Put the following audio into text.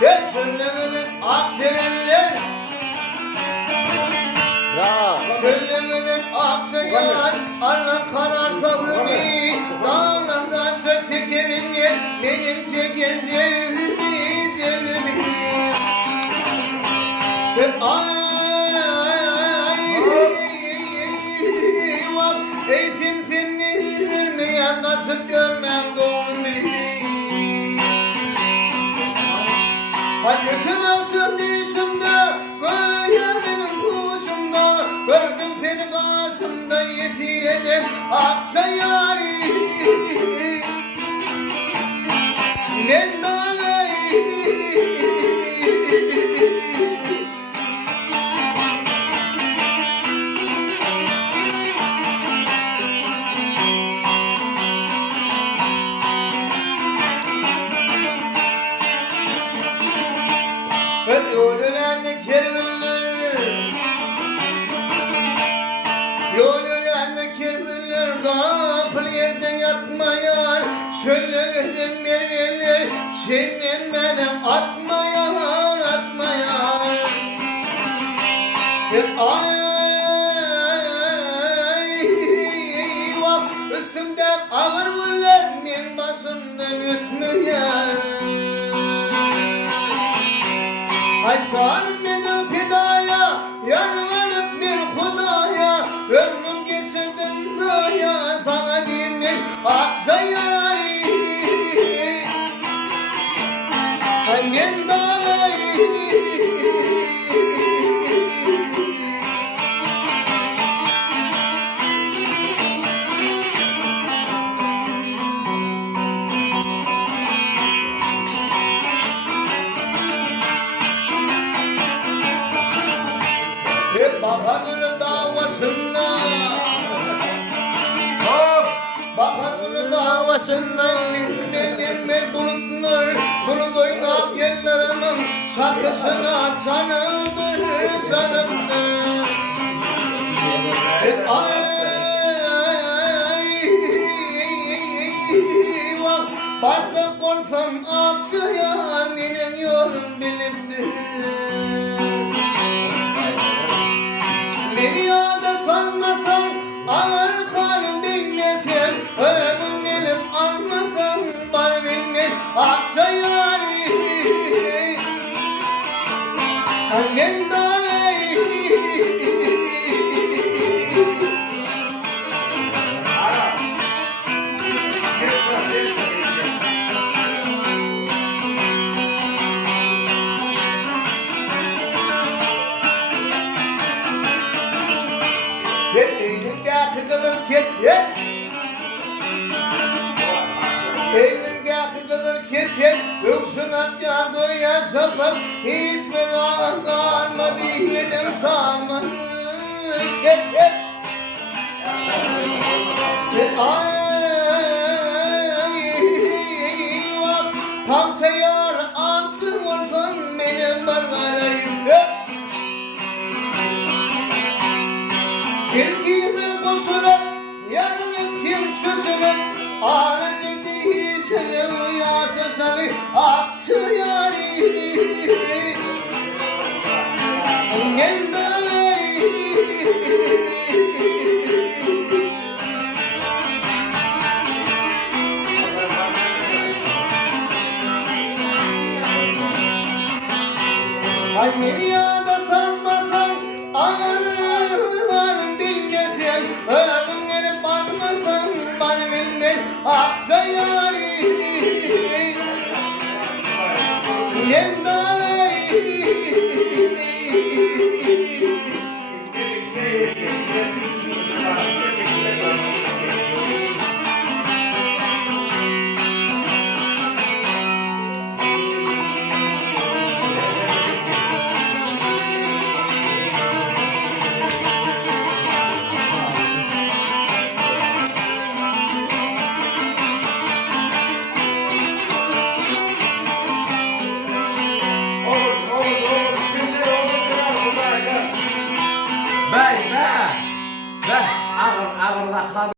hep sönümünün akserenler. Sönümünün aksayan, Allah karar sabrımı, dağlarda söz sekeminle, benim seken zehrimi, zehrimi. Hep var, eğitim vermeyen, kaçıp görmem doğru beni. Hadi tınavsım düşümde, göğe benim kuşumda, gördüm seni karşımda, yesir edem aksa yâri. Hep yol öğrendik kervanlar, yol öğrendik kervanlar, kapılı yerde yatmayar, söyledim bir yerler, senin benim atmayar, atmayar. Ay, vah, üstümde ağır bunlar, min basımdan ötmüyor. Ay sarmadı pidaya, yarvarıp bir hudaya, ömrüm geçirdim zaya, sana dinmin aksa yâri. Annen dağayı. Baharın davasında, baharın davasında, limber bulutlar, bulut oynap yerlerimin şarkısına sanıdır, sanımdır. Ay, vah, barzak olsam aksayan, benim yolum bilimdir. Beni yağda sanmasam, ağır halim bilmesem, öldüm bilip almasam, bana bilmem aksa yâri. Annem dağayı. Eylül'de kızılır keçe, Eylül'de kızılır keçe, öksün atya doya sapıp, ismin ağzarma diyelim sanma. Ay, vah, pantayar altı vursan benim barbarayım. Kirkimin kusura, yarın kim sözüne, arız ediği seni uyarsa seni, aksı yâri. Annem dağayı. Ay beni yağda sanmasam, ağırlarım bilmesem, öldüm gelip barmasam, bana bilmem aksa yâri. Nem dağayı. Ben ağırlıkla